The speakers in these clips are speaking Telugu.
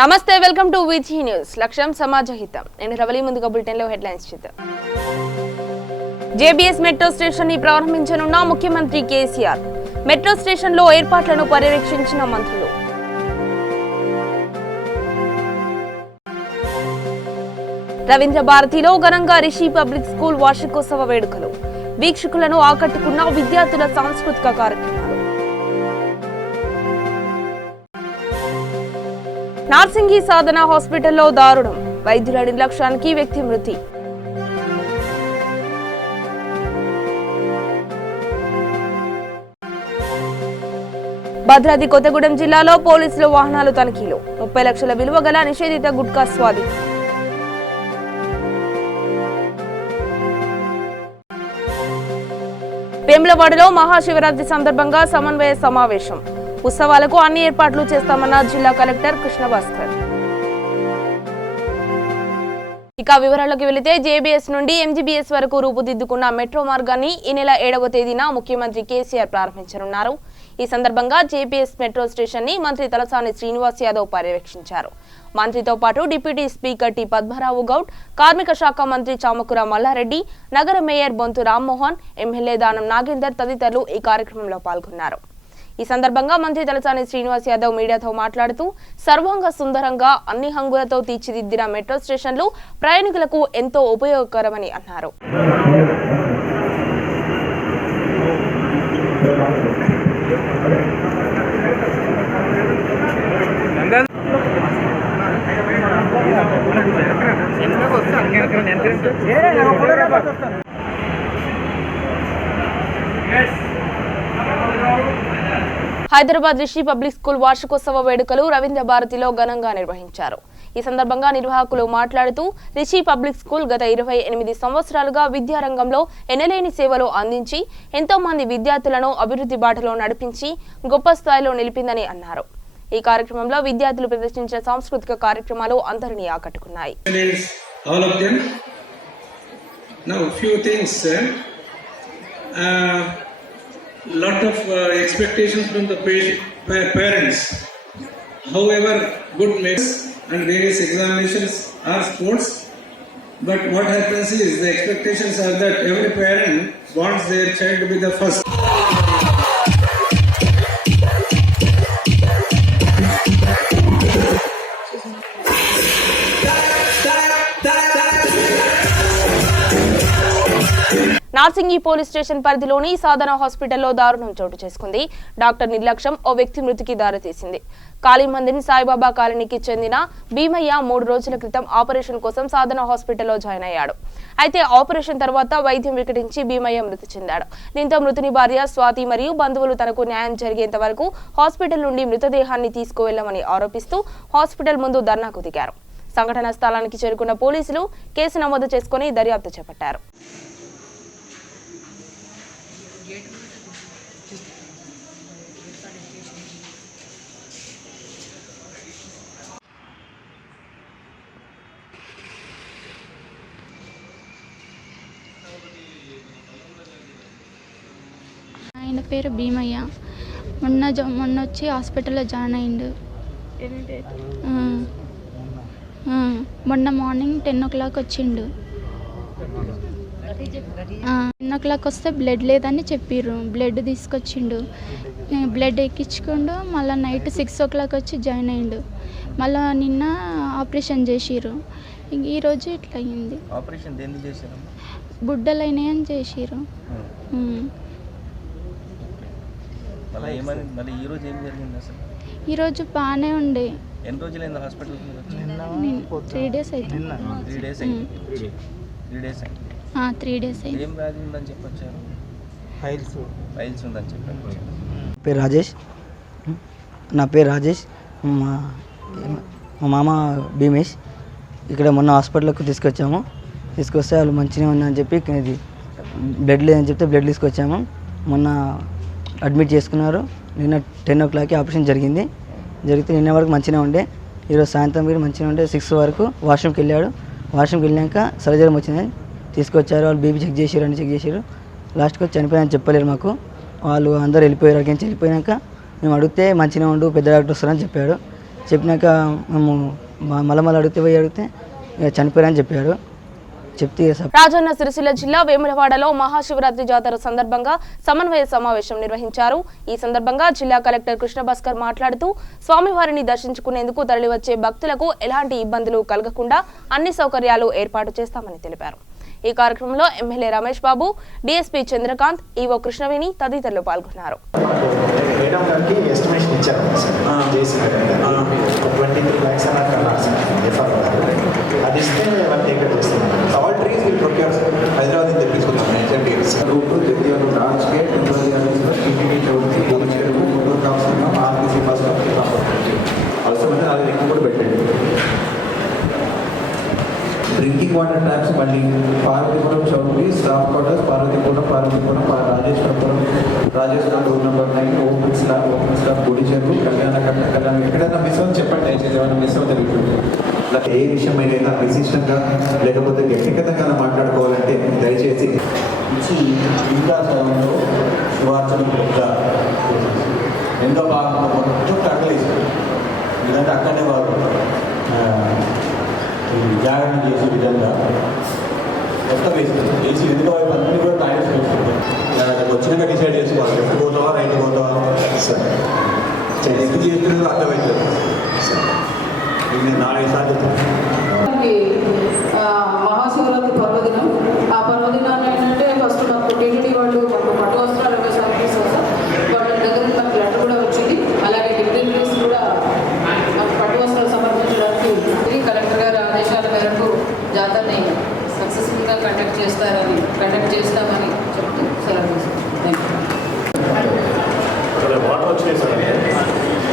నమస్తే, వెల్కమ్ టు విజీ న్యూస్. లక్ష్యం సమాజ హితం. నేను రవలి. ముందుగా బులెటిన్ లో హెడ్లైన్స్ చూద్దాం. జేబీఎస్ మెట్రో స్టేషన్ ని ప్రారంభించనున్న ముఖ్యమంత్రి కేసీఆర్. మెట్రో స్టేషన్ లో ఏర్పాట్లను పర్యవేక్షించిన మంత్రులు. రవీంద్ర భారతిలో ఘనంగా రిషి పబ్లిక్ స్కూల్ వార్షికోత్సవ వేడుకలు. వీక్షకులను ఆకట్టుకున్న విద్యార్థుల సాంస్కృతిక కార్యక్రమాలు. నార్సింగి సాధన హాస్పిటల్లో దారుణం. వైద్యుల నిర్లక్ష్యానికి వ్యక్తి మృతి. భద్రాద్రి కొత్తగూడెం జిల్లాలో పోలీసులు వాహనాలు తనిఖీలు. 30 లక్షల విలువ గల నిషేధిత గుట్కా స్వాధీనం. వేములవాడలో మహాశివరాత్రి సందర్భంగా సమన్వయ సమావేశం. ఉత్సవాలకు అన్ని ఏర్పాట్లు చేస్తామన్న జిల్లా కలెక్టర్ కృష్ణభాస్కర్. ఇక వివరాల్లోకి వెళితే జేబీఎస్ నుండి ఎంజీబీఎస్ వరకు రూపుదిద్దుకున్న మెట్రో మార్గాన్ని ఈ నెల 7వ తేదీన ముఖ్యమంత్రి కేసీఆర్ ప్రారంభించనున్నారు. ఈ సందర్భంగా జేబీఎస్ మెట్రో స్టేషన్ ని మంత్రి తలసాని శ్రీనివాస్ యాదవ్ పర్యవేక్షించారు. మంత్రితో పాటు deputy speaker T Padmarao Goud, కార్మిక శాఖ మంత్రి చామకూర మల్లారెడ్డి, నగర మేయర్ బొంతు రామ్మోహన్, ఎమ్మెల్యే దానం నాగేందర్ తదితరులు ఈ కార్యక్రమంలో పాల్గొన్నారు. ఈ సందర్భంగా మంత్రి తలసాని శ్రీనివాస్ యాదవ్ మీడియాతో మాట్లాడుతూ సర్వాంగ సుందరంగా అన్ని హంగులతో తీర్చిదిద్దిన మెట్రో స్టేషన్లు ప్రయాణికులకు ఎంతో ఉపయోగకరమని అన్నారు. హైదరాబాద్ రిషి పబ్లిక్ స్కూల్ వార్షికోత్సవ వేడుకలు రవీంద్ర భారతిలో ఘనంగా నిర్వహించారు. ఈ సందర్భంగా నిర్వాహకులు మాట్లాడుతూ రిషి పబ్లిక్ స్కూల్ గత 28 సంవత్సరాలుగా విద్యారంగంలో ఎనలేని సేవలు అందించి ఎంతో మంది విద్యార్థులను అభివృద్ధి బాటలో నడిపించి గొప్ప స్థాయిలో నిలిపిందని అన్నారు. ఈ కార్యక్రమంలో విద్యార్థులు ప్రదర్శించిన సాంస్కృతిక కార్యక్రమాలు అందరినీ ఆకట్టుకున్నాయి. Lot of expectations from the parents. However, good marks and various examinations are sports. But what happens is the expectations are that every parent wants their child to be the first. Narsingi police station పరిధిలోని సాధన హాస్పిటల్లో దారుణం చోటు చేసుకుంది. డాక్టర్ నిర్లక్ష్యం ఓ వ్యక్తి మృతికి దారితీసింది. కాళీమందిని సాయిబాబా కాలనీకి చెందిన భీమయ్య 3 రోజుల క్రితం ఆపరేషన్ కోసం సాధన హాస్పిటల్లో జాయిన్ అయ్యాడు. అయితే ఆపరేషన్ తర్వాత వైద్యం వికటించి భీమయ్య మృతి చెందాడు. దీంతో మృతుని భార్య స్వాతి మరియు బంధువులు తనకు న్యాయం జరిగేంత వరకు హాస్పిటల్ నుండి మృతదేహాన్ని తీసుకువెళ్లమని ఆరోపిస్తూ హాస్పిటల్ ముందు ధర్నాకు దిగారు. సంఘటనా స్థలానికి చేరుకున్న పోలీసులు కేసు నమోదు చేసుకుని దర్యాప్తు చేపట్టారు. ఆయన పేరు భీమయ్య. మొన్న వచ్చి హాస్పిటల్లో జాయిన్ అయ్యిండు. మొన్న మార్నింగ్ 10 o'clock వచ్చిండు. 10 o'clock వస్తే బ్లడ్ లేదని చెప్పిర్రు. బ్లడ్ తీసుకొచ్చిండు, బ్లడ్ ఎక్కించుకుండు. మళ్ళీ నైట్ 6 o'clock వచ్చి జాయిన్ అయ్యిండు. మళ్ళీ నిన్న ఆపరేషన్ చేసిర్రు. ఈరోజు ఇట్లా అయ్యింది. ఆపరేషన్ దేన్ని చేశారు? బుడ్డలైనాయని చేసిర్రు. ఈరోజు బాగానే ఉండే. ఎన్ని రోజులైంది హాస్పిటల్? 3 days అయితే. 3 days అయింది. 3 days అయింది. ఏం వ్యాధి ఉందని చెప్పొచ్చారు? ఫైల్స్ ఉందని చెప్పారు. నా పేరు రాజేష్. మా మామ భీమేష్. ఇక్కడ మొన్న హాస్పిటల్కి తీసుకొస్తే వాళ్ళు మంచిగా ఉందని చెప్పి ఇది బ్లడ్ లేదని చెప్తే బ్లడ్ తీసుకొచ్చాము. మొన్న అడ్మిట్ చేసుకున్నారు. నిన్న 10 o'clock ఆపరేషన్ జరిగితే నిన్న వరకు మంచిగా ఉండే. ఈరోజు సాయంత్రం కూడా మంచిగా ఉండే. 6 వరకు వాష్రూమ్కి వెళ్ళాడు. వాష్రూమ్కి వెళ్ళాక సర్జరీ వచ్చింది, తీసుకొచ్చారు. వాళ్ళు బీపీ చెక్ చేసారు. లాస్ట్కి వచ్చి చనిపోయారని చెప్పలేరు మాకు. వాళ్ళు అందరూ వెళ్ళిపోయారు. అక్కడి నుంచి వెళ్ళిపోయాక మేము అడిగితే మంచిగా ఉండు, పెద్ద డాక్టర్ వస్తారని చెప్పాడు. చెప్పినాక మేము మళ్ళీ అడిగితే ఇక చనిపోయారని చెప్పాడు. చెప్తే రాజన్న సిరిసిల్ల జిల్లా వేములవాడలో మహాశివరాత్రి జాతర సందర్భంగా సమన్వయ సమావేశం నిర్వహించారు. ఈ సందర్భంగా జిల్లా కలెక్టర్ కృష్ణభాస్కర్ మాట్లాడుతూ స్వామివారిని దర్శించుకునేందుకు తరలివచ్చే భక్తులకు ఎలాంటి ఇబ్బందులు కలగకుండా అన్ని సౌకర్యాలు ఏర్పాటు చేస్తామని తెలిపారు. ఈ కార్యక్రమంలో MLA Ramesh Babu, DSP Chandrakant, EO Krishnaveni తదితరులు పాల్గొన్నారు. డ్రింకింగ్ వాటర్ ట్యాప్స్ మళ్ళీ Parvathipuram Chowki, staff quarters, Parvathipuram, Rajeswaram room number 9, open slab గుడి చెరువు, కళ్యాణం ఎక్కడైనా మిస్ అవుతుంది చెప్పండి. దయచేసి ఏమైనా మిస్ అవుతుంది జరుగుతుంది. ఇలా ఏ విషయమైనా విశిష్టంగా లేకపోతే వ్యక్తిగతంగా మాట్లాడుకోవాలంటే దయచేసి ఇంకా సమయంలో శివార్చన రెండో భాగంలో మొత్తం తగలేసారు. ఎందుకంటే అక్కడే వారు జాగరణ చేసే విధంగా మొత్తం వేస్తారు. వేసి వెనుక వైపు అన్నీ కూడా టాయిలెట్స్ వేసుకుంటారు. అక్కడికి వచ్చినాక డిసైడ్ చేసుకోవాలి, లెఫ్ట్ పోతావా రైట్ పోతావా సార్. ఎందుకు చేస్తున్నదో అర్థమవుతుంది సార్. నేను 4 సార్లు మహాశివరాత్రి పర్వదినం. ఆ పర్వదినాన్ని ఏంటంటే ఫస్ట్ మాకు టీటీడీ వాళ్ళు మాకు పట్టు వస్త్రాలు సమర్పిస్తారు సార్. వాళ్ళ దగ్గర మాకు లెటర్ కూడా వచ్చింది. అలాగే డిగ్రీస్ కూడా మాకు పట్టు వస్త్రాలు సమర్పించడానికి కలెక్టర్ గారి ఆదేశాల మేరకు జాతరని సక్సెస్ఫుల్గా కండక్ట్ చేస్తామని చెప్తూ సెలవు తీసుకుంటాం. వాటర్ వచ్చినాయి సార్.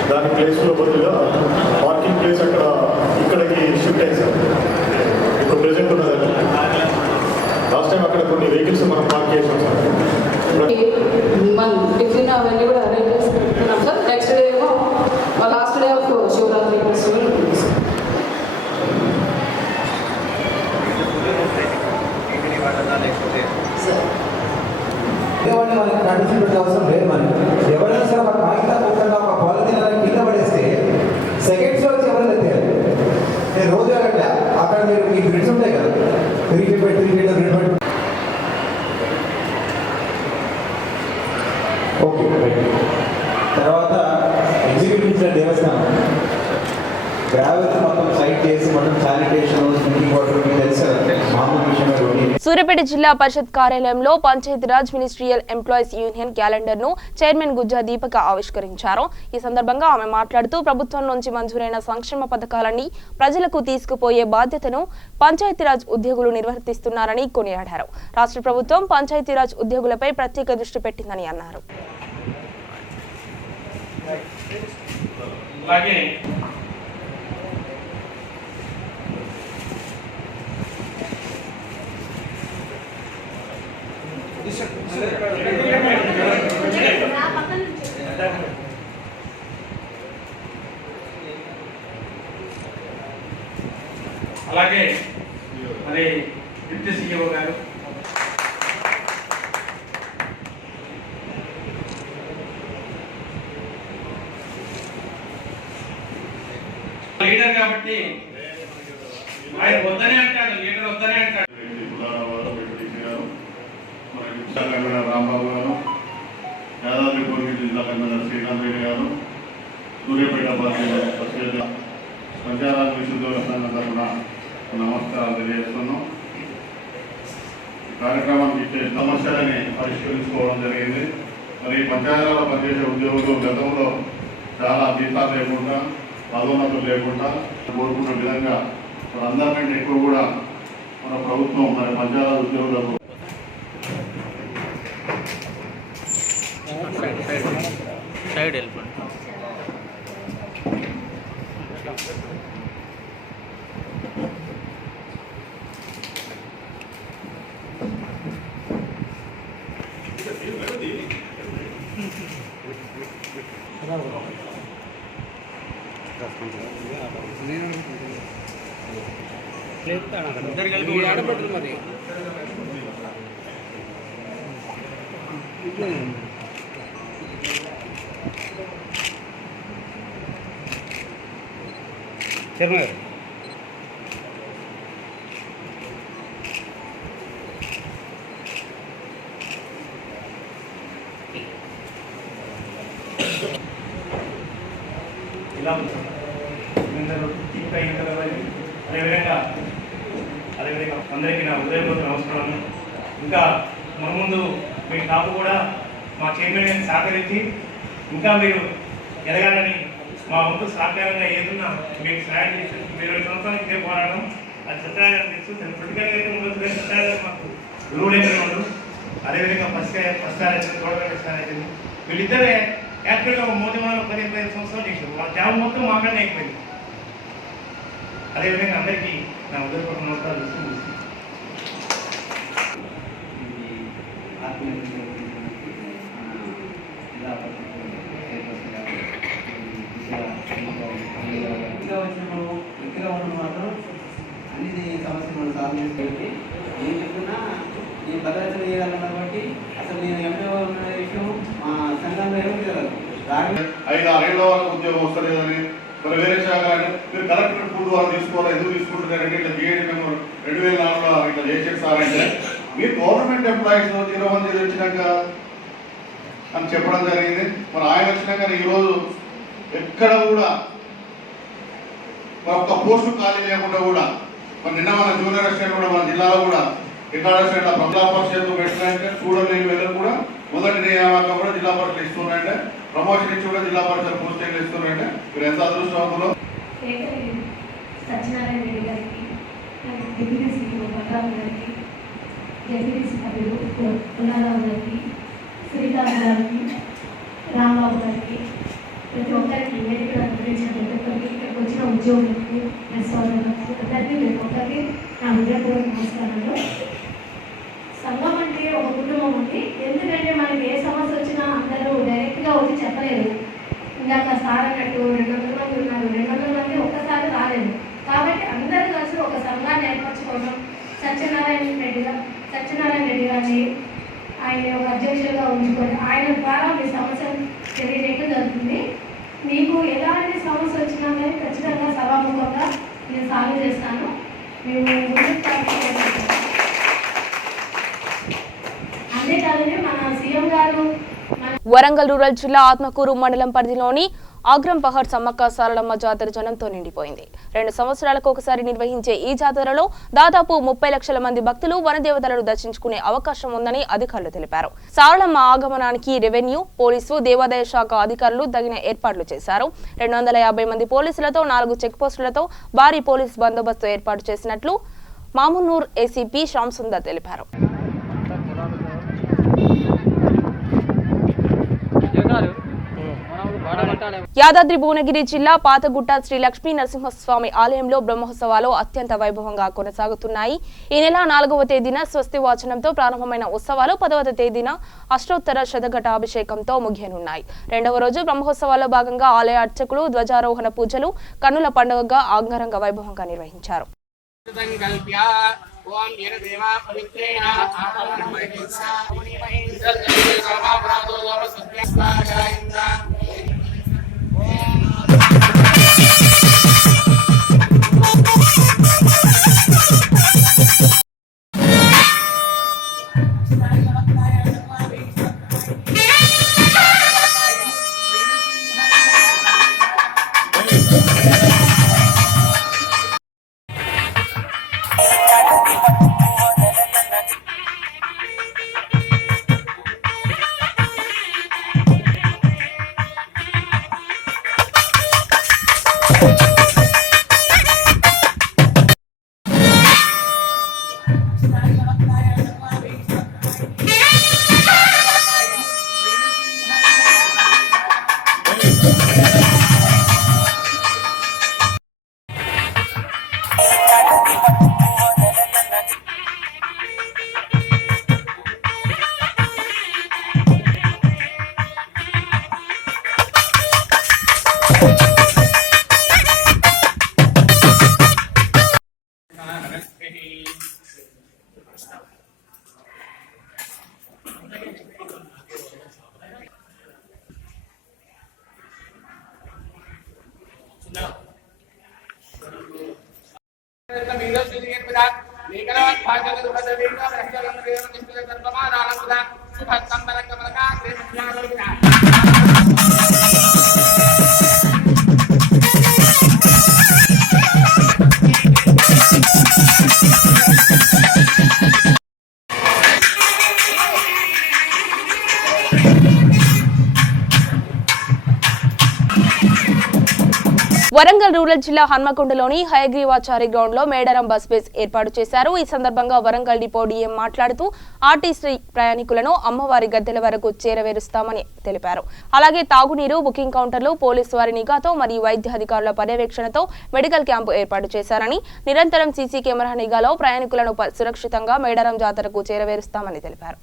దాని ప్లేస్లో బదులుగా పార్కింగ్ ప్లేస్ అక్కడ ఇక్కడికి షిఫ్ట్ అయింది సార్. ఇప్పుడు ప్రెజెంట్ ఉన్నది. లాస్ట్ టైం అక్కడ కొన్ని వెహికల్స్ మనం పార్క్ చేసాం సార్. మన టిఫిన్ అవన్నీ కూడా అరేంజ్ చేసుకుంటున్నాం సార్. నెక్స్ట్ డే ఏమో last day of Shivaratri festival ఉంటుంది సార్. వాళ్ళకి నడిచినటువంటి అవసరం లేదు. మనకి ఎవరైనా సరే ఒక కాగితం ఒక పాలిథిన్ కింద పడేస్తే సెకండ్స్ వచ్చి ఎవరైనా ఎత్తారు. నేను రోజు అక్కడ మీరు మీ గ్రిడ్స్ ఉంటాయి కదా, 3 feet by 3 feet grid. Okay right. తర్వాత ఎగ్జిక్యూటివ్ దేవస్థానం గ్రావెల్ మొత్తం సైట్ చేసి మొత్తం శానిటేషన్ డ్రింకింగ్ వాటర్ తెలుసు మామూలు విషయం. సూర్యాపేట జిల్లా పరిషత్ కార్యాలయంలో Panchayati Raj ministerial employees union calendar ను చైర్మన్ గుజ్జా దీపక ఆవిష్కరించారు. ఈ సందర్భంగా ఆమె మాట్లాడుతూ ప్రభుత్వం నుంచి మంజూరైన సంక్షేమ పథకాలన్నీ ప్రజలకు తీసుకుపోయే బాధ్యతను పంచాయతీరాజ్ ఉద్యోగులు నిర్వర్తిస్తున్నారని కొనియాడారు. రాష్ట్ర ప్రభుత్వం పంచాయతీరాజ్ ఉద్యోగులపై ప్రత్యేక దృష్టి పెట్టిందని అన్నారు. అలాగే మరి డిప్యూటీ సీఈఓ గారు, లీడర్ కాబట్టి ఆయన వద్దనే అంటాడు, లీడర్ వద్దనే అంటాడు. రాంబాబు గారు, యాదాద్రి భువనగిరి జిల్లా కన్వీనర్ శ్రీకాంత్ రెడ్డి గారు, సూర్యాపేట పార్టీ పంచాయతీరాజ్ విశ్వోద్యోగ సంఘం తరఫున నమస్కారాలు తెలియజేస్తున్నాం. కార్యక్రమానికి ఇచ్చే సమస్యలని పరిష్కరించుకోవడం జరిగింది. మరి పంచాయతీరాజ్లో పనిచేసే ఉద్యోగులు గతంలో చాలా జీతాలు లేకుండా, పదోన్నతులు లేకుండా కోరుకున్న విధంగా అందరికంటే ఎక్కువ కూడా మన ప్రభుత్వం మరి పంచాయతీరాజ్ ఉద్యోగులకు సైడ్ వెళ్ళిపోండి. ఆడపడుతుంది మరి చైర్మన్ ఇలా అదేవిధంగా అందరికీ నా హృదయపూర్వక నమస్కారం. ఇంకా మన ముందు మీ కాపు కూడా మా చైర్మన్ సహకరించి ఇంకా మీరు ఎదగాలని మా వంతు సహకారంగా ఏదున్నా మీకు సహాయం చేసి 20 సంవత్సరాలకి ఇదే పోరాటం. అది సత్యనారాయణ తెలుసు. పొలిటికల్గా అయితే ఉండదు, సత్యనారాయణ మాకు గురువులు అయితే ఉండదు. అదేవిధంగా ఫస్ట్ అయితే తోడగట్టు వీళ్ళిద్దరే యాక్చువల్గా మోదీమాలో 15 సంవత్సరాలు చేశారు. వాళ్ళ జాబ్ మొత్తం మాకనే అయిపోయింది. అదేవిధంగా అందరికీ నా ఉదయపూర్వక నమస్కారాలు ఇస్తుంది. ఇక్కడ ఉన్న మాత్రం అన్ని సమస్యలు సాల్వ్ చేసుకోవాలి. నేను చెప్తున్నా నేను భద్రాచలం చేయగలను కాబట్టి అసలు నేను ఎంఏ ఉన్న విషయం మా సంఘంలో ఏమి జరగదు. 5-6 ఏళ్ళ వరకు ఉద్యోగం వస్తలేదని మరి వేరే శాఖ మీరు కలెక్టర్ ఫుడ్ వాళ్ళు తీసుకోవాలి, ఎందుకు తీసుకుంటున్నారంటే ఇట్లా బీఏడీ మెంబర్ 2004లో ఇట్లా చేసేది సార్ అంటే మీరు గవర్నమెంట్ ఎంప్లాయీస్ 0 మంది వచ్చినాక అని చెప్పడం జరిగింది. మరి ఆయన వచ్చినాక ఈరోజు ఎక్కడ కూడా ఒక్క పోస్టు ఖాళీ లేకుండా కూడా మరి నిన్న మన జూనియర్ అసిస్టెంట్ కూడా మన జిల్లాలో కూడా రికార్డ్ అసిస్టెంట్ జిల్లా పరిషత్ పెట్టినాయంటే చూడలేని వెళ్ళి కూడా మొదటి నియామకం కూడా జిల్లా పరిషత్ ఇస్తున్నాయంటే ప్రమోషన్ ఇచ్చి కూడా జిల్లా పరిషత్ పోస్టింగ్లు ఇస్తున్నారంటే మీరు ఎంత అదృష్టవంతులు. సత్యనారాయణ రెడ్డి గారికి, డిప్యూటీ సీఈఓ భద్రారావు గారికి, జెడ్పీటీసీ సభ్యులు పుల్లారావు గారికి, శ్రీకాంత్ గారికి, రాంబాబు గారికి, ప్రతి ఒక్కరికి వేదిక గురించిన ప్రతి ఒక్కరికి, ఇక్కడికి వచ్చిన ఉద్యోగులకి, ప్రెస్ వాళ్ళకి, అందరికీ ప్రతి ఒక్కరికి నా హృదయపూర్వక నమస్కారాలు. సంఘం అంటే ఒక కుటుంబం ఉంది. ఎందుకంటే మనకి ఏ సమస్య వచ్చినా అందరూ డైరెక్ట్గా వచ్చి చెప్పలేరు. ఇందాక సార్ అన్నట్టు 200 మంది ఉన్నారు, 200 మంది ఒక్కసారి రాలేదు. కాబట్టి అందరూ కలిసి ఒక సంఘాన్ని ఏర్పరచుకోవడం, సత్యనారాయణ రెడ్డి గారిని ఆయన ఒక అధ్యక్షులుగా ఉంచుకొని ఆయన ద్వారా మీ సమస్యను తెలియజేయడం జరుగుతుంది. మీకు ఎలాంటి సమస్య వచ్చినా కానీ ఖచ్చితంగా సభాముఖంగా నేను సాల్వ్ చేస్తాను. మేము అంతేకాదని మన సీఎం గారు వరంగల్ రూరల్ జిల్లా ఆత్మకూరు మండలం పరిధిలోని ఆగ్రంపహర్ సమ్మక్క సారలమ్మ జాతర జనంతో నిండిపోయింది. 2 సంవత్సరాలకు ఒకసారి నిర్వహించే ఈ జాతరలో దాదాపు 30 లక్షల మంది భక్తులు వనదేవతలను దర్శించుకునే అవకాశం ఉందని అధికారులు తెలిపారు. సారలమ్మ ఆగమనానికి రెవెన్యూ, పోలీసు, దేవాదాయ శాఖ అధికారులు తగిన ఏర్పాట్లు చేశారు. 250 మంది పోలీసులతో 4 చెక్ పోస్టులతో భారీ పోలీసు బందోబస్తు ఏర్పాటు చేసినట్లు మామునూర్ ఏసీపీ శ్యామ్ సుందర్ తెలిపారు. యాదాద్రి భువనగిరి జిల్లా పాతగుట్ట శ్రీ లక్ష్మీ నరసింహస్వామి ఆలయంలో బ్రహ్మోత్సవాలు అత్యంత వైభవంగా కొనసాగుతున్నాయి. ఈ నెల 4వ తేదీన స్వస్తి వాచనంతో ప్రారంభమైన ఉత్సవాలు 10వ తేదీన అష్టోత్తర శతఘటాభిషేకంతో ముగియనున్నాయి. 2వ రోజు బ్రహ్మోత్సవాల్లో భాగంగా ఆలయ అర్చకులు ధ్వజారోహణ పూజలు కన్నుల పండుగగా అంగరంగ వైభవంగా నిర్వహించారు. ఓం యనదేవా పవిత్రేణ ఆపరమహింసా మునిమహింసర్జే సమాప్రాతో సత్యస్వాగాయింద వరంగల్ రూరల్ జిల్లా హన్మకొండలోని హయగ్రీవాచారి గ్రౌండ్ లో మేడారం బస్ బేస్ ఏర్పాటు చేశారు. ఈ సందర్భంగా వరంగల్ డిపో డిఎం మాట్లాడుతూ ఆర్టీసీ ప్రయాణికులను అమ్మవారి గద్దెల వరకు చేరవేరుస్తామని తెలిపారు. అలాగే తాగునీరు, బుకింగ్ కౌంటర్లు, పోలీసు వారి నిఘాతో మరియు వైద్య అధికారుల పర్యవేక్షణతో మెడికల్ క్యాంపు ఏర్పాటు చేశారని, నిరంతరం సీసీ కెమెరా నిఘాలో ప్రయాణికులను సురక్షితంగా మేడారం జాతరకు చేరవేరుస్తామని తెలిపారు.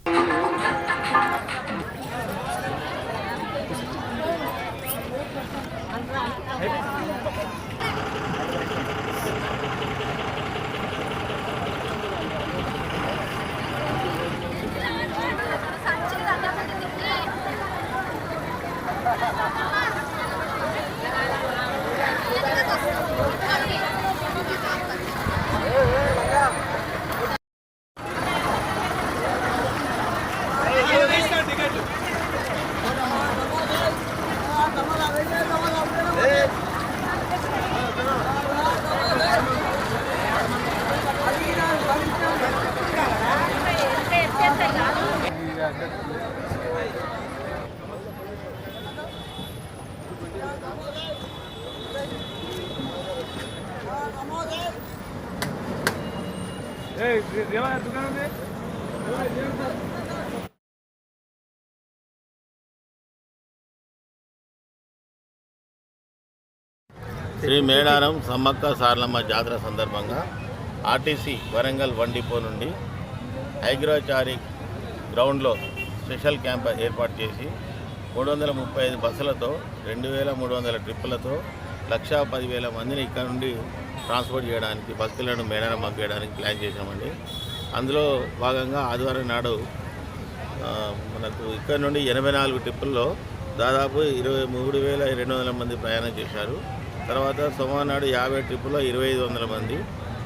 శ్రీ మేడారం సమ్మక్క సారలమ్మ జాతర సందర్భంగా ఆర్టీసీ వరంగల్ 1 డిపో నుండి హైగ్రాచారి గ్రౌండ్లో స్పెషల్ క్యాంప్ ఏర్పాటు చేసి 335 బస్సులతో 2300 ట్రిప్పులతో 1,10,000 మందిని ఇక్కడ నుండి ట్రాన్స్పోర్ట్ చేయడానికి, భక్తులను మేడారం పంపించడానికి ప్లాన్ చేశామండి. అందులో భాగంగా ఆదివారం నాడు మనకు ఇక్కడ నుండి 84 ట్రిప్పుల్లో దాదాపు 23,200 మంది ప్రయాణం చేశారు. తర్వాత సోమవారం నాడు 50 ట్రిప్పుల్లో 2,500 మంది,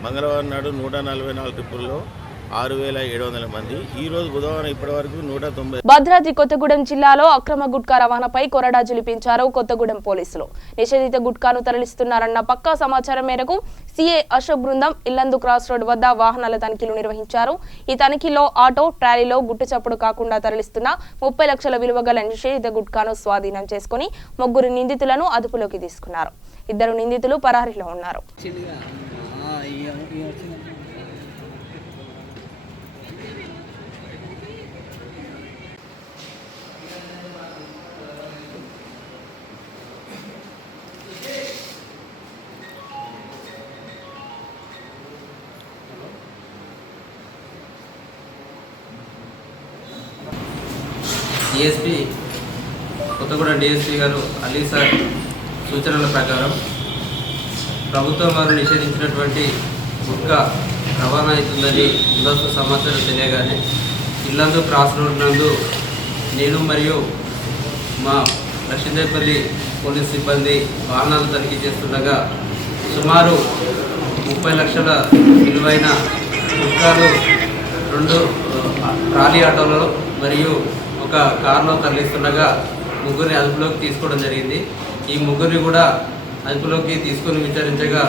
మంగళవారం నాడు 144 ట్రిప్పుల్లో 6,700 మంది, ఈ రోజు బుధవారం ఇప్పటి వరకు 190. భద్రాద్రి కొత్తగూడెం జిల్లాలో అక్రమ గుట్కా రవాణాపై కొరడా జులిపించారు కొత్తగూడెం పోలీసులు. నిషేధిత గుట్కాను తరలిస్తున్నారన్న పక్కా సమాచారం మేరకు సిఐ అశోక్ బృందం ఇల్లందు క్రాస్ రోడ్ వద్ద వాహనాల తనిఖీలు నిర్వహించారు. ఈ తనిఖీలో ఆటో ట్రాలీలో గుట్టు చప్పుడు కాకుండా తరలిస్తున్న 30 లక్షల విలువ గల నిషేధిత గుట్కాను స్వాధీనం చేసుకుని 3 నిందితులను అదుపులోకి తీసుకున్నారు. 2 నిందితులు పరారీలో ఉన్నారు. డిఎస్పీ కొత్తగూడెం డిఎస్పీ గారు అలీ సార్ సూచనల ప్రకారం ప్రభుత్వం వారు నిషేధించినటువంటి గుట్కా రవాణా అవుతుందని ముందస్తు సమాచారం తెలియగానే ఇల్లందు క్రాస్ రోడ్ నందు నేను మరియు మా లక్ష్మీదేపల్లి పోలీస్ సిబ్బంది వాహనాలు తనిఖీ చేస్తుండగా సుమారు 30 లక్షల విలువైన గుట్కాలు 2 ట్రాలీ ఆటోలు మరియు ఒక కారులో తరలిస్తుండగా 3 అదుపులోకి తీసుకోవడం జరిగింది. ఈ 3 కూడా అదుపులోకి తీసుకొని విచారించగా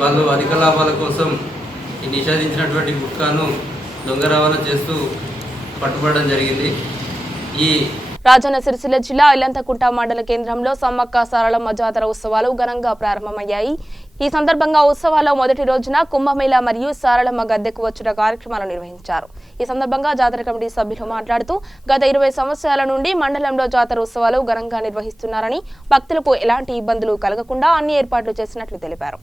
వాళ్ళు అధిక లాభాల కోసం ఈ నిషేధించినటువంటి గుట్కాను దొంగ రవాణా చేస్తూ పట్టుబడడం జరిగింది. ఈ రాజన్న సిరిసిల్ల జిల్లా ఇల్లంతకుంట మండల కేంద్రంలో సమ్మక్క సారలమ్మ జాతర ఉత్సవాలు ఘనంగా ప్రారంభమయ్యాయి. ఈ సందర్భంగా ఉత్సవాల్లో మొదటి రోజున కుంభమేళా మరియు సారలమ్మ గద్దెకు వచ్చిన కార్యక్రమాలు నిర్వహించారు. ఈ సందర్భంగా జాతర కమిటీ సభ్యులు మాట్లాడుతూ గత 20 సంవత్సరాల నుండి మండలంలో జాతర ఉత్సవాలు ఘనంగా నిర్వహిస్తున్నారని, భక్తులకు ఎలాంటి ఇబ్బందులు కలగకుండా అన్ని ఏర్పాట్లు చేసినట్లు తెలిపారు.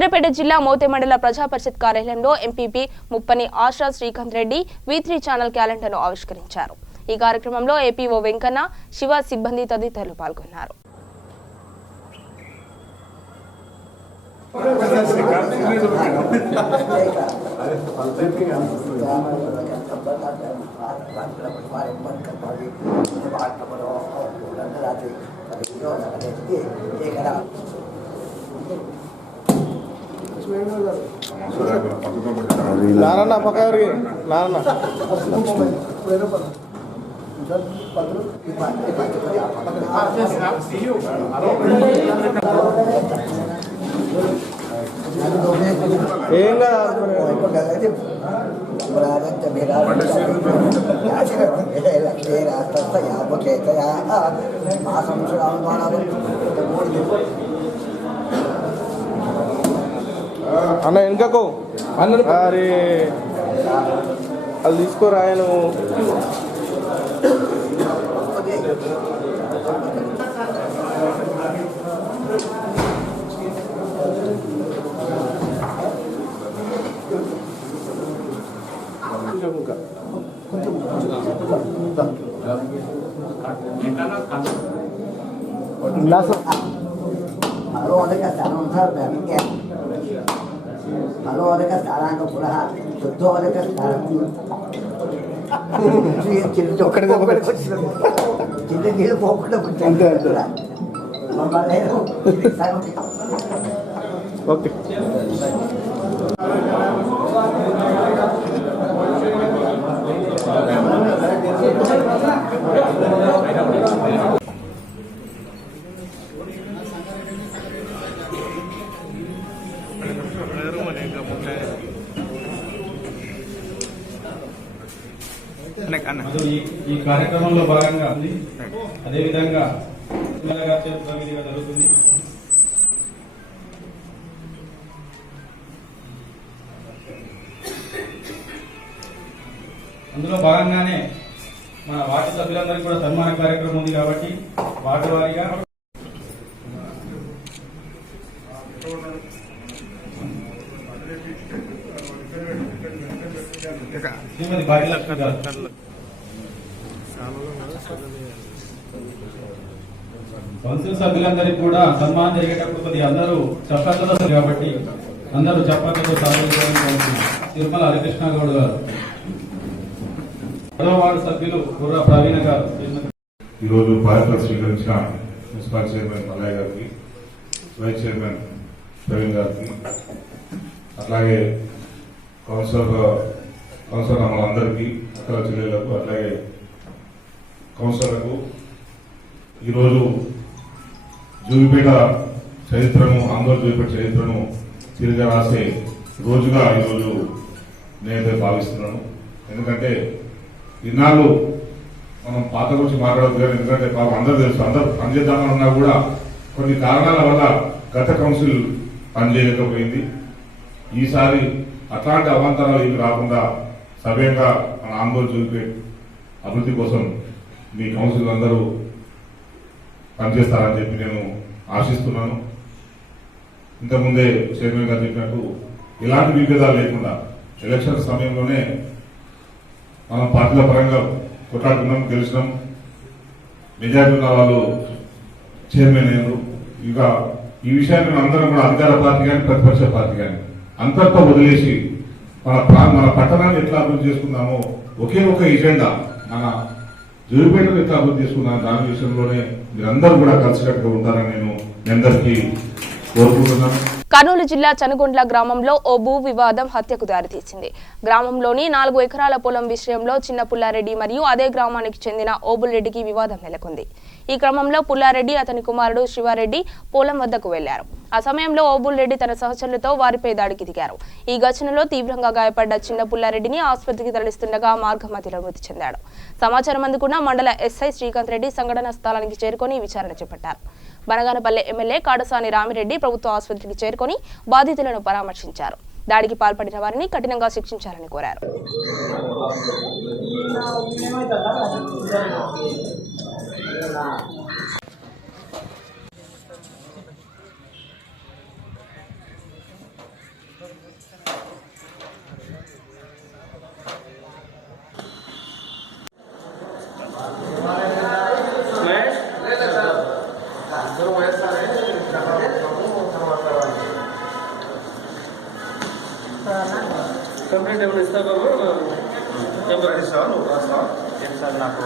సూర్యాపేట జిల్లా మోతే మండల ప్రజా పరిషత్ కార్యాలయంలో MPP Muppani Asha Srikanth Reddy V3 channel క్యాలెండర్ను ఆవిష్కరించారు. ఈ కార్యక్రమంలో ఏపీఓ వెంకన్న, శివ సిబ్బంది తదితరులు పాల్గొన్నారు. నాన్న పక్కకి నాన్న ఏం అన్న వెనుకకు అన్న అరే అది తీసుకోరా నువ్వు ఓకే ఈ కార్యక్రమంలో భాగంగా అదేవిధంగా జరుగుతుంది. అందులో భాగంగానే మన వార్డు సభ్యులందరికీ కూడా సన్మాన కార్యక్రమం ఉంది కాబట్టి వార్డు వారీగా కౌన్సిల్ సభ్యులందరికీ కూడా సన్మానం జరిగేటప్పుడు కొద్దిగా అందరూ చప్పట్లతో కాబట్టి అందరూ చప్పట్లతో తిరుమల హరికృష్ణ గౌడ్ గారు, వార్డు సభ్యులు కుర్ర ప్రవీణ గారు. ఈరోజు బాధ్యత స్వీకరించిన మున్సిపల్ చైర్మన్ మల్లయ్య గారికి, వైస్ చైర్మన్ ప్రవీణ్ గారికి, అట్లాగే కౌన్సిలర్ మనందరికీ, అక్కల జిల్లాలకు, అట్లాగే కౌన్సిలర్లకు ఈరోజు జూగిపేట చరిత్రను, ఆందోళన జూగిపేట చరిత్రను తిరిగి రాసే రోజుగా ఈరోజు నేనైతే భావిస్తున్నాను. ఎందుకంటే ఇన్నాళ్ళు మనం పాత గురించి మాట్లాడదు కానీ, ఎందుకంటే పాపం అందరూ తెలుసు, అందరూ పనిచేద్దామని ఉన్నా కూడా కొన్ని కారణాల వల్ల గత కౌన్సిల్ పనిచేయలేకపోయింది. ఈసారి అట్లాంటి అవాంతరాలు ఏమి రాకుండా సవ్యంగా మన ఆందోళన జూగిపేట అభివృద్ధి కోసం మీ కౌన్సిల్ అందరూ పనిచేస్తారని చెప్పి నేను ఆశిస్తున్నాను. ఇంతకుముందే చైర్మన్ గారు చెప్పినట్టు ఇలాంటి విభేదాలు లేకుండా ఎలక్షన్ సమయంలోనే మనం పార్టీల పరంగా కొట్లాడుకున్నాం, గెలిచినాం, మెజారిటీ ఉన్న వాళ్ళు చైర్మన్ అయ్యారు. ఇక ఈ విషయాన్ని మనం అందరం కూడా అధికార పార్టీ కానీ ప్రతిపక్ష పార్టీ కానీ అంతర్తో వదిలేసి మన పట్టణాన్ని ఎట్లా అభివృద్ధి చేసుకుందామో ఒకే ఒక ఎజెండా, మన జూగిపేటను ఎట్లా అభివృద్ధి చేసుకున్నాను దాని విషయంలోనే మీరందరూ కూడా కలిసికట్టుగా ఉంటారని నేను మీ అందరికీ కోరుకుంటున్నాను. కర్నూలు జిల్లా చనుగొండ్ల గ్రామంలో ఓ భూ వివాదం హత్యకు దారితీసింది. గ్రామంలోని 4 ఎకరాల పొలం విషయంలో చిన్న పుల్లారెడ్డి మరియు అదే గ్రామానికి చెందిన ఓబుల్రెడ్డికి వివాదం నెలకొంది. ఈ క్రమంలో పుల్లారెడ్డి అతని కుమారుడు శివారెడ్డి పొలం వద్దకు వెళ్లారు. ఆ సమయంలో ఓబుల్రెడ్డి తన సహచరులతో వారిపై దాడికి దిగారు. ఈ ఘటనలో తీవ్రంగా గాయపడ్డ చిన్న పుల్లారెడ్డిని ఆసుపత్రికి తరలిస్తుండగా మార్గమధ్యలో మృతి చెందాడు. సమాచారం అందుకున్న మండల ఎస్ఐ శ్రీకాంత్ రెడ్డి సంఘటనా స్థలానికి చేరుకొని విచారణ చేపట్టారు. బనగానపల్లె ఎమ్మెల్యే కాడసాని రామిరెడ్డి ప్రభుత్వ ఆసుపత్రికి చేరుకొని బాధితులను పరామర్శించారు. దాడికి పాల్పడిన వారిని కఠినంగా శిక్షించాలని కోరారు. కంప్లైంట్ ఏమైనా ఇస్తా బాబు ఏం ఇస్తావా నువ్వు రాస్తావా సార్ నాకు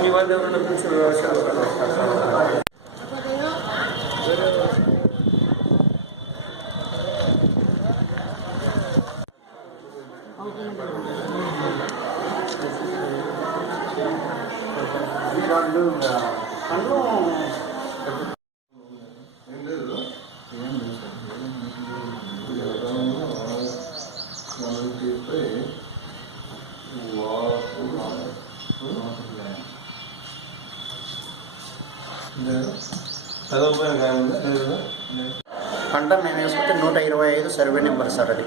మీ వాళ్ళు ఎవరైనా పిలిచి పంట మేము వేసుకుంటే 125 సర్వే నెంబర్ సార్. అది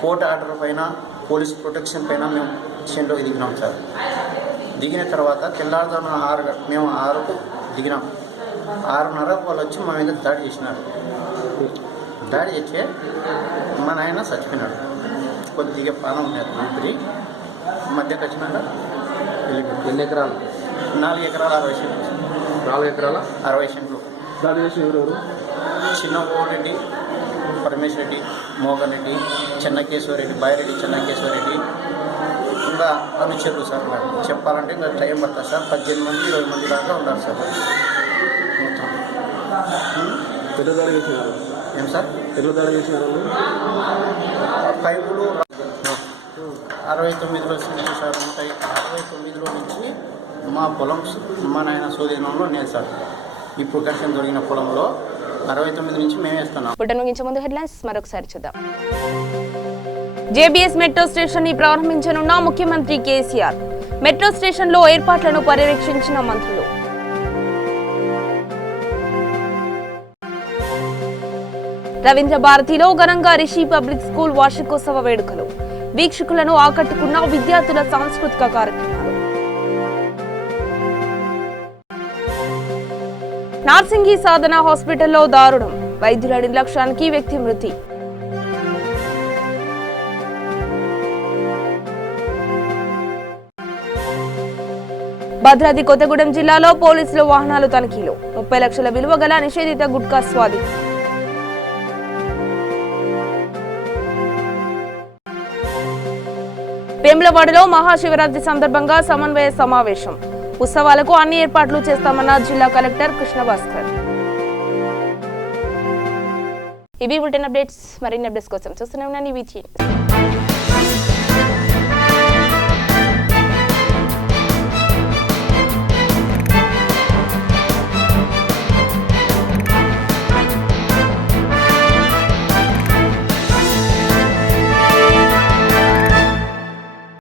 కోర్టు ఆర్డర్ పైన పోలీస్ ప్రొటెక్షన్ పైన మేము స్టేషన్లోకి దిగినాం సార్. దిగిన తర్వాత తెల్లారుజామున మేము 6కు దిగినాం. 6:30 వాళ్ళు వచ్చి మా మీద దాడి చేసినారు. దాడి చేస్తే మా నాయన చచ్చిపోయినాడు. కొద్దిగా పానం ఊపిరి మధ్యకి వచ్చినాక ఎన్ని ఎకరాలు? 4 ఎకరాల 60 సెంట్లు. 4 ఎకరాల 60 సెంట్లు. దాడి చేసి ఎవరెవరు? చిన్న రెడ్డి, పరమేశ్వర రెడ్డి, మోహన్ రెడ్డి, చెన్నకేశ్వరరెడ్డి, బాయిరెడ్డి చెన్నకేశ్వరరెడ్డి, ఇంకా అనుచరులు సార్. చెప్పాలంటే ఇంకా టైం పడుతుంది సార్. 18 మంది 20 మంది దాకా ఉన్నారు సార్. మొత్తం పెద్ద దాడి చేసినారు. ఏం సార్? పెద్ద దాడి చేసినారు. పైపులు 69లో సెంట్లు సార్ ఉంటాయి. 69లో నుంచి మా పొలం మా నాయన సోదీనంలో నేను సార్. ఇప్పుడు కష్టం దొరికిన పొలంలో 69 నుంచి మేము వేస్తున్నాం. పుట్టను ముగించే ముందు హెడ్లైన్స్ మరొకసారి చూద్దాం. జేబీఎస్ మెట్రో స్టేషన్ ని ప్రారంభించనున్న ముఖ్యమంత్రి కేసీఆర్. మెట్రో స్టేషన్ లో ఏర్పాట్లను పర్యవేక్షించిన మంత్రులు. రవీంద్ర భారతిలో ఘనంగా రిషి పబ్లిక్ స్కూల్ వార్షికోత్సవ వేడుకలు. వీక్షకులను ఆకట్టుకున్న విద్యార్థుల సాంస్కృతిక కార్యక్రమాలు. నార్సింగి సాధన హాస్పిటల్లో దారుణం. వైద్యుల నిర్లక్ష్యానికి వ్యక్తి మృతి. భద్రాద్రి కొత్తగూడెం జిల్లాలో పోలీసులు వాహనాలు తనిఖీలు. 30 లక్షల విలువ గల నిషేధిత గుట్కా స్వాధీనం. వేములవాడలో మహాశివరాత్రి సందర్భంగా సమన్వయ సమావేశం. ఉత్సవాలకు అన్ని ఏర్పాట్లు చేస్తామన్న జిల్లా కలెక్టర్ కృష్ణభాస్కర్. ఇవి బులెటిన్ అప్డేట్స్. మరిన్ని అప్డేట్స్ కోసం చూస్తూనే ఉండండి.